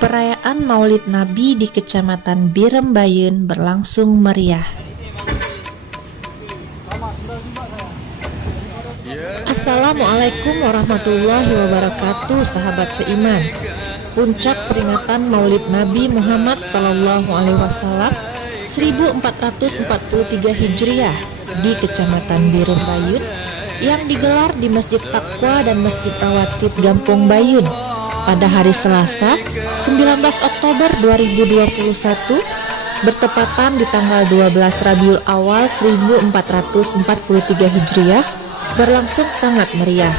Perayaan Maulid Nabi di Kecamatan Birembayun berlangsung meriah. Assalamualaikum warahmatullahi wabarakatuh, sahabat seiman. Puncak peringatan Maulid Nabi Muhammad SAW 1443 Hijriah di Kecamatan Birembayun yang digelar di Masjid Taqwa dan Masjid Rawatib Gampong Bayun pada hari Selasa 19 Oktober 2021 bertepatan di tanggal 12 Rabiul Awal 1443 Hijriah berlangsung sangat meriah.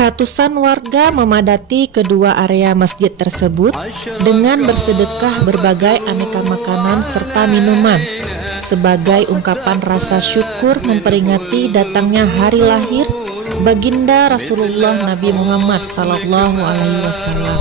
Ratusan warga memadati kedua area masjid tersebut dengan bersedekah berbagai aneka makanan serta minuman sebagai ungkapan rasa syukur memperingati datangnya hari lahir baginda Rasulullah Nabi Muhammad sallallahu alaihi wasallam.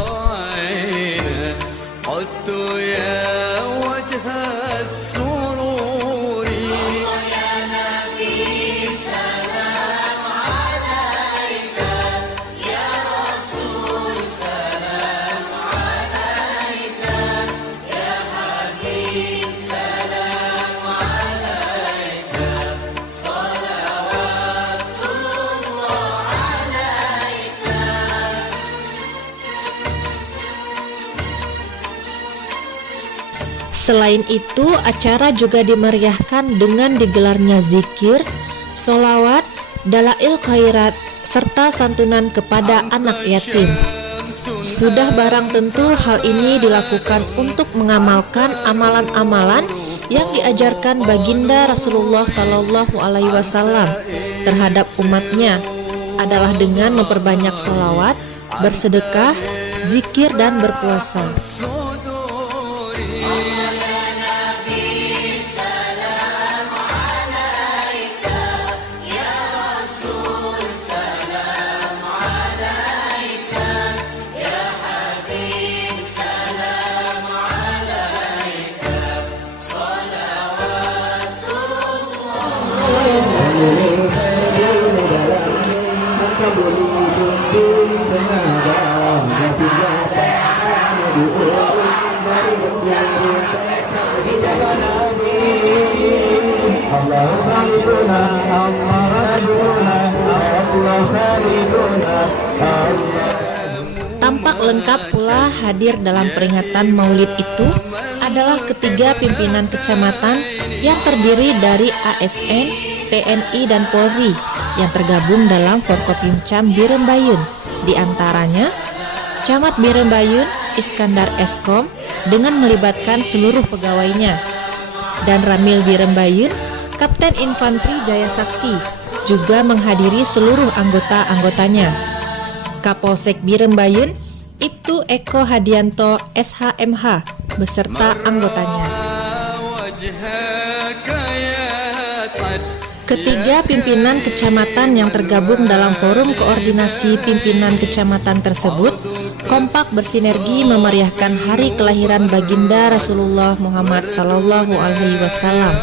Selain itu, acara juga dimeriahkan dengan digelarnya zikir, sholawat, dalail khairat, serta santunan kepada anak yatim. Sudah barang tentu hal ini dilakukan untuk mengamalkan amalan-amalan yang diajarkan baginda Rasulullah Sallallahu Alaihi Wasallam terhadap umatnya adalah dengan memperbanyak sholawat, bersedekah, zikir, dan berpuasa. Tampak lengkap pula hadir dalam peringatan Maulid itu adalah ketiga pimpinan kecamatan yang terdiri dari ASN, TNI, dan Polri yang tergabung dalam Forkopimcam Birembayun. Di antaranya Camat Birembayun Iskandar Eskom dengan melibatkan seluruh pegawainya, dan Ramil Birembayun Kapten Infanteri Jaya Sakti juga menghadiri seluruh anggota-anggotanya. Kapolsek Birembayun Ibtu Eko Hadianto SHMH beserta anggotanya. Ketiga pimpinan kecamatan yang tergabung dalam forum koordinasi pimpinan kecamatan tersebut kompak bersinergi memeriahkan hari kelahiran baginda Rasulullah Muhammad sallallahu alaihi wasallam.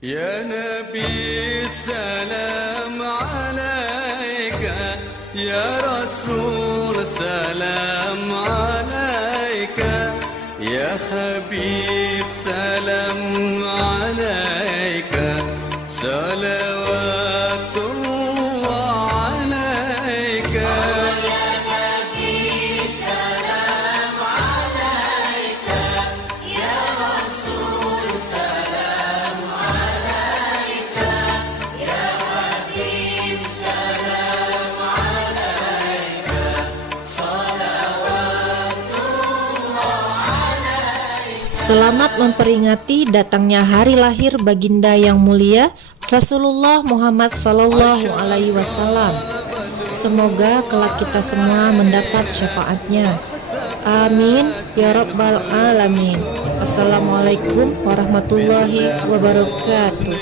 Ya Nabi salam alaika, Ya Rasul salam alaika, Ya Habib salam alaika, salawatullah alaika. Selamat memperingati datangnya hari lahir baginda yang mulia Rasulullah Muhammad Sallallahu Alaihi Wasallam. Semoga kelak kita semua mendapat syafaatnya. Amin ya rabbal alamin. Assalamualaikum warahmatullahi wabarakatuh.